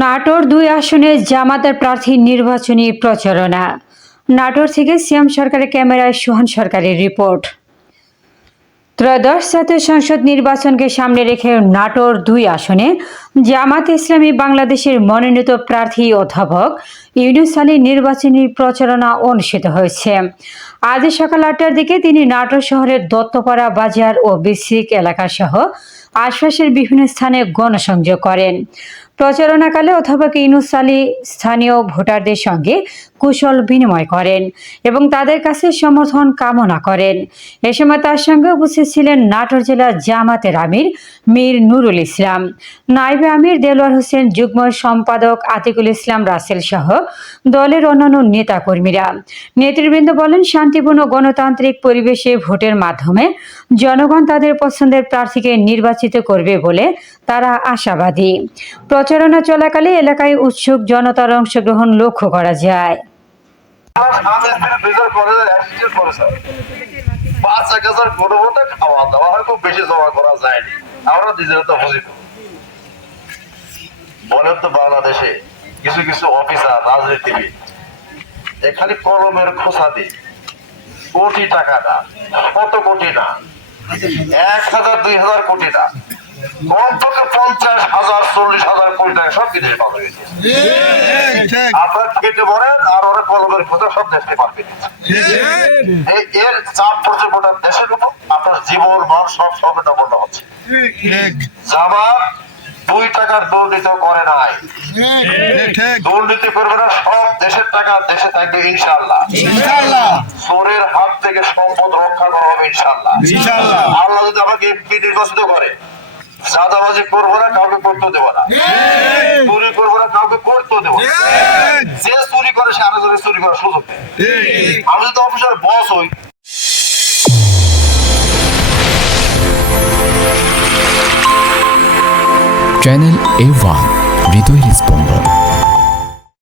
নাটোর ২ আসনে জামাতের প্রার্থী নির্বাচনী প্রচারণা। নাটোর থেকে সিয়াম সরকারের ক্যামেরায় সোহান সরকারের রিপোর্ট। ত্রয়োদশ জাতীয় সংসদ নির্বাচনকে সামনে রেখে নাটোর ২ আসনে জামাত ইসলামী বাংলাদেশের মনোনীত প্রার্থী অধ্যাপক ইউনুস আলীর নির্বাচনী প্রচারণা অনুষ্ঠিত হয়েছে। আজ সকাল ৮টার দিকে তিনি নাটোর শহরের দত্তপাড়া বাজার ও বিসিক এলাকা সহ আশপাশের বিভিন্ন স্থানে গণসংযোগ করেন। প্রচারণাকালে অধ্যাপক ইউনুস আলী স্থানীয় ভোটারদের সঙ্গে কুশল বিনিময় করেন এবং তাদের কাছে সমর্থন কামনা করেন। এ সময় তার সঙ্গে উপস্থিত ছিলেন নাটোর জেলা জামাতের আমির মীর নুরুল ইসলাম, নায়েবে আমির দেলোয়ার হোসেন, যুগ্ম সম্পাদক আতিকুল ইসলাম রাসেল সহ দলের অন্যান্য নেতাকর্মীরা। নেতৃবৃন্দ বলেন, শান্তিপূর্ণ গণতান্ত্রিক পরিবেশে ভোটের মাধ্যমে জনগণ তাদের পছন্দের প্রার্থীকে নির্বাচিত করবে বলে তারা আশাবাদী। প্রচারণা চলাকালে এলাকায় উৎসুক জনতার অংশগ্রহণ লক্ষ্য করা যায়। বলেন তো বাংলাদেশে কিছু কিছু অফিসার রাজনীতিবিদ এখানে কলমের খোঁচা দিয়ে কোটি টাকা না, কত কোটি না, ১,০০০ ২,০০০ কোটি না, কমপক্ষে ৫০,০০০ ৪০,০০০ কোটি টাকা সব বিদেশে পাওয়া গেছে। আপনার কেটে পড়েন আর ওরা কলমের খোঁজা সব দেশে পারবে। এর চাপ পড়ছে গোটা দেশের উপর, আপনার জীবন মান সব নগণ্য হচ্ছে। জামাত ২ টাকার দুর্নীতি করে নাই, দুর্নীতি করবে না, সব দেশের টাকা দেশে থাকবে ইনশাআল্লাহ। চোরের হাত থেকে সম্পদ রক্ষা করা হবে ইনশাআল্লাহ। আল্লাহ যদি আমাকে এমপি নির্বাচিত করে, চাঁদাবাজি করবো না, কাউকে করতে দেবো না, চুরি করবো না, কাউকে করতে দেবো না। যে চুরি করে সে আরেকজনের চুরি করার সুযোগ নেই। আমি যদি অফিসার বস হই, চ্যানেল A1 হৃদয়ের স্পন্দন।